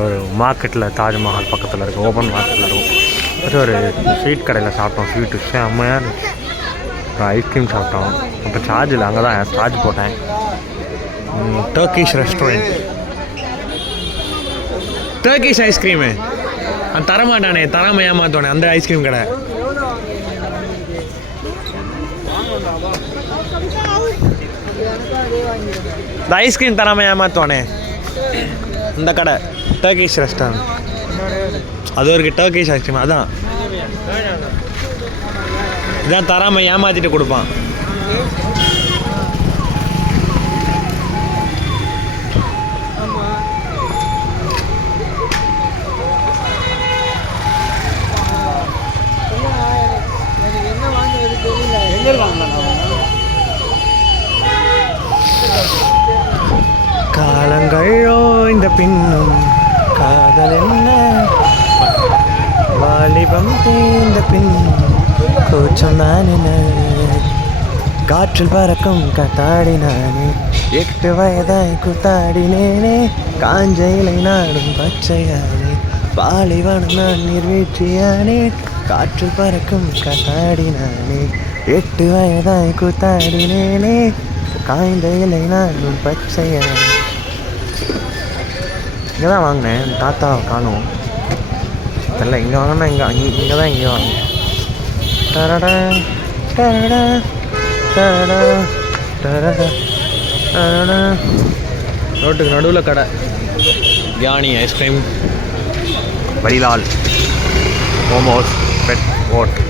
ஒரு மார்க்கெட்டில் தாஜ்மஹால் பக்கத்தில் இருக்கும், ஓப்பன் மார்க்கெட்டில் இருக்கும். அது ஒரு ஸ்வீட் கடையில் சாப்பிட்டோம். ஸ்வீட்டு செம்மையாக இருந்துச்சு. அப்புறம் ஐஸ்கிரீம் சாப்பிட்டோம். அப்புறம் சார்ஜில் அங்கே தான் சார்ஜ் போட்டேன். டர்க்கிஷ் ரெஸ்டாரண்ட், டர்க்கிஷ் ஐஸ்கிரீமு அது தரமாட்டானே, தராமல் ஏமாத்தோனே அந்த ஐஸ்கிரீம் கடை. இந்த ஐஸ்கிரீம் தராமல் ஏமாத்தோனே இந்த கடை டர்க்கிஷ் ரெஸ்டாரண்ட். அது ஒரு டர்க்கிஷ் ஐஸ்கிரீம், அதான் இதான் தராமல் ஏமாற்றிட்டு கொடுப்பான். காலங்களோ இந்த பின்னும் காதல் என்ன, வாலிபம் தேர்ந்த பின்னும் கூச்சம் நான் என்ன, காற்றில் பறக்கும் கத்தாடினானே, 8 வயதாய் கூத்தாடினேனே, காஞ்ச இலை நாடும் பச்சையானே, பாலைவனம் நான் நீர்வீழ்ச்சியானே, காற்றில் பறக்கும் கத்தாடினானே, 8 வயதாய் கூத்தாடினேனே, காய்ந்த இலை நாடும் பச்சையானே. இங்கே தான் வாங்கினேன், தாத்தாவை காணும் தெரியல. இங்கே வாங்கினா இங்கே தான் இங்கே வாங்கினேன். டரடா டரடா டரடா டரடா டரடா. ரோட்டுக்கு நடுவில் கடை. கியானி ஐஸ்கிரீம், வடிலால், மோமோஸ், பெட் ஓட்.